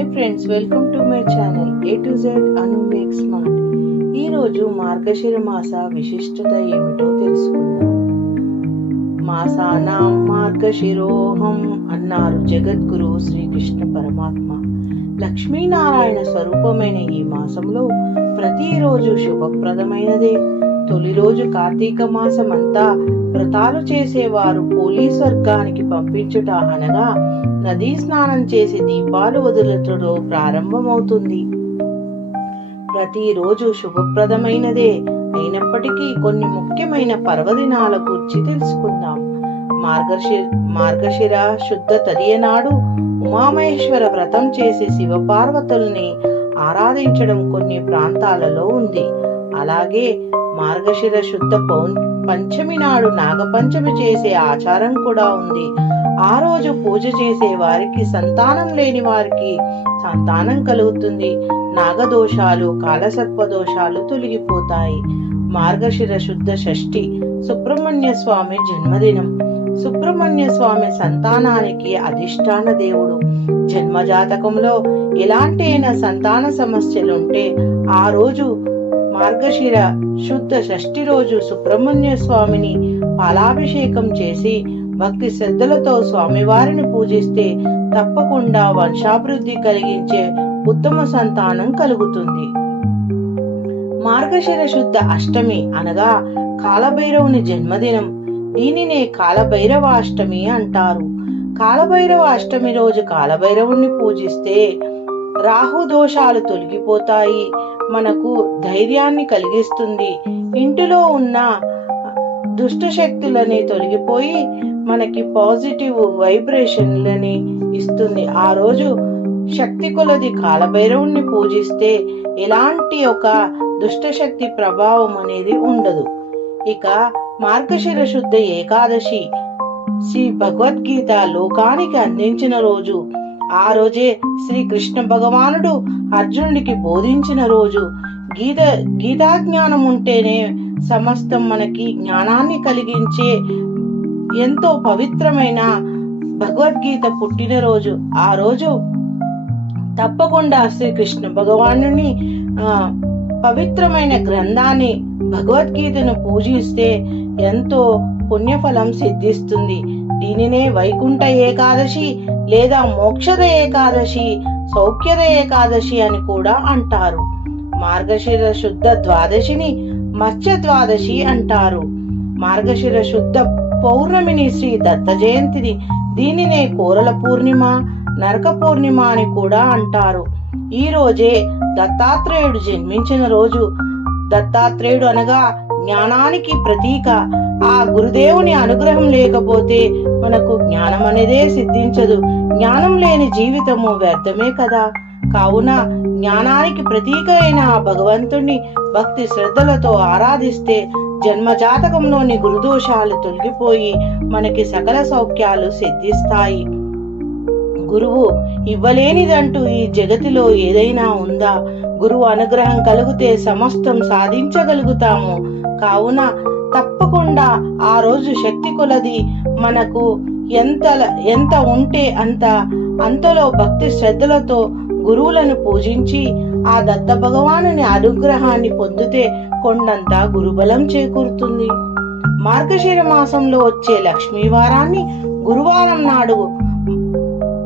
Hi friends welcome to my channel A to Z Anu make smart. ఈరోజు మార్గశిర మాస విశిష్టత ఏమిటో తెలుసుకుందాం. మాసానాం మార్గశిరోహం అన్నారు జగద్గురు శ్రీకృష్ణ పరమాత్మ. లక్ష్మీనారాయణ స్వరూపమైన ఈ మాసంలో ప్రతిరోజు శుభప్రదమైనదే. తొలి రోజు కార్తీక మాసం అంతా వ్రతాలు చేసేవారు పోలీస్ వర్గానికి పంపించుట అనగా నదీ స్నానం చేసి దీపాలు వదులుటలో ప్రారంభమవుతుంది. ప్రతిరోజు శుభప్రదమైనదే అయినప్పటికీ కొన్ని ముఖ్యమైన పర్వదినాల గురించి తెలుసుకుందాం. మార్గశి మార్గశిర శుద్ధ తదియనాడు ఉమామహేశ్వర వ్రతం చేసి శివపార్వతుల్ని ఆరాధించడం కొన్ని ప్రాంతాలలో ఉంది. అలాగే మార్గశిర శుద్ధ పౌ- పంచమి నాడు నాగపంచమి చేసే ఆచారం కూడా ఉంది. ఆ రోజు పూజ చేసే వారికి సంతానం లేని వారికి సంతానం కలుగుతుంది. నాగదోషాలు కాలసర్ప దోషాలు తొలగిపోతాయి. మార్గశిర శుద్ధ షష్ఠి సుబ్రహ్మణ్య స్వామి జన్మదినం. సుబ్రహ్మణ్య స్వామి సంతానానికి అధిష్టాన దేవుడు. జన్మజాతకంలో ఎలాంటి అయినా సంతాన సమస్యలుంటే ఆ రోజు మార్గశిర శుద్ధ షష్ఠి రోజు సుబ్రహ్మణ్య స్వామిని పాలాభిషేకం చేసి భక్తి శ్రద్ధలతో స్వామివారిని పూజిస్తే తప్పకుండా వంశాభివృద్ధి కలిగించే ఉత్తమ సంతానం కలుగుతుంది. మార్గశిర శుద్ధ అష్టమి అనగా కాలభైరవుని జన్మదినం. దీనినే కాలభైరవ అష్టమి అంటారు. కాలభైరవ అష్టమి రోజు కాలభైరవుణ్ణి పూజిస్తే రాహు దోషాలు తొలగిపోతాయి. మనకు ధైర్యాన్ని కలిగిస్తుంది. ఇంటిలో ఉన్న దుష్ట శక్తులని తొలగిపోయి మనకి పాజిటివ్ వైబ్రేషన్లని ఇస్తుంది. ఆ రోజు శక్తి కొలది కాలభైరవుణ్ణి పూజిస్తే ఎలాంటి ఒక దుష్టశక్తి ప్రభావం అనేది ఉండదు. ఇక మార్గశిర శుద్ధ ఏకాదశి శ్రీ భగవద్గీత లోకానికి అందించిన రోజు ఆ రోజే శ్రీకృష్ణ భగవానుడు అర్జునుడికి బోధించిన రోజు. గీత గీతా జ్ఞానం ఉంటేనే సమస్తం మనకి జ్ఞానాన్ని కలిగించే ఎంతో పవిత్రమైన భగవద్గీత పుట్టినరోజు ఆ రోజు తప్పకుండా శ్రీకృష్ణ భగవానుని ఆ, పవిత్రమైన గ్రంథాన్ని భగవద్గీతను పూజిస్తే ఎంతో పుణ్యఫలం సిద్ధిస్తుంది. దీనినే వైకుంఠ ఏకాదశి లేదా మోక్షద ఏకాదశి సౌఖ్యద ఏకాదశి అని కూడా అంటారు. మార్గశిర శుద్ధ ద్వాదశిని మత్స్య ద్వాదశి అంటారు. మార్గశిర శుద్ధ పౌర్ణమిని శ్రీ దత్త జయంతిని దీనినే కోరల పూర్ణిమ నరక పూర్ణిమ అని కూడా అంటారు. ఈ రోజే దత్తాత్రేయుడు జన్మించిన రోజు. దత్తాత్రేయుడు అనగా జ్ఞానానికి ప్రతీక. ఆ గురుదేవుని అనుగ్రహం లేకపోతే మనకు జ్ఞానం అనేదే సిద్ధించదు. జ్ఞానం లేని జీవితము వ్యర్థమే కదా. కావున జ్ఞానానికి ప్రతీక అయిన ఆ భగవంతుణ్ణి భక్తి శ్రద్ధలతో ఆరాధిస్తే జన్మ జాతకంలోని గురుదోషాలు తొలగిపోయి మనకి సకల సౌఖ్యాలు సిద్ధిస్తాయి. గురువు ఇవ్వలేనిదంటూ ఈ జగతిలో ఏదైనా ఉందా? గురువు అనుగ్రహం కలిగితే సమస్తం సాధించగలుగుతాము. కావున తప్పకుండా ఆ రోజు శక్తి కొలది మనకు ఎంత ఎంత ఉంటే అంత అంతలో భక్తి శ్రద్ధలతో గురువులను పూజించి ఆ దత్త భగవానుని అనుగ్రహాన్ని పొందితే కొండంత గురుబలం చేకూరుతుంది. మార్గశిర మాసంలో వచ్చే లక్ష్మీ వారాన్ని గురువారం నాడు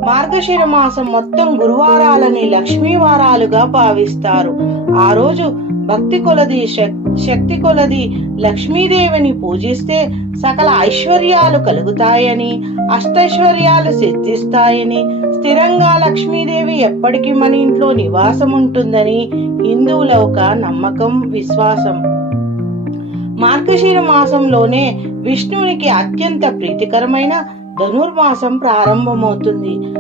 మార్గశిర మాసం మొత్తం గురువారాలని లక్ష్మీ వారాలుగా భావిస్తారు. ఆ రోజు భక్తి కొలది శక్తి శక్తి కొలది లక్ష్మీదేవిని పూజిస్తే సకల ఐశ్వర్యాలు కలుగుతాయని అష్టైశ్వర్యాలు సిద్ధిస్తాయని స్థిరంగా లక్ష్మీదేవి ఎప్పటికీ మన ఇంట్లో నివాసం ఉంటుందని హిందువుల ఒక నమ్మకం విశ్వాసం. మార్గశిర మాసంలోనే విష్ణువునికి అత్యంత ప్రీతికరమైన ధనుర్మాసం ప్రారంభమవుతుంది.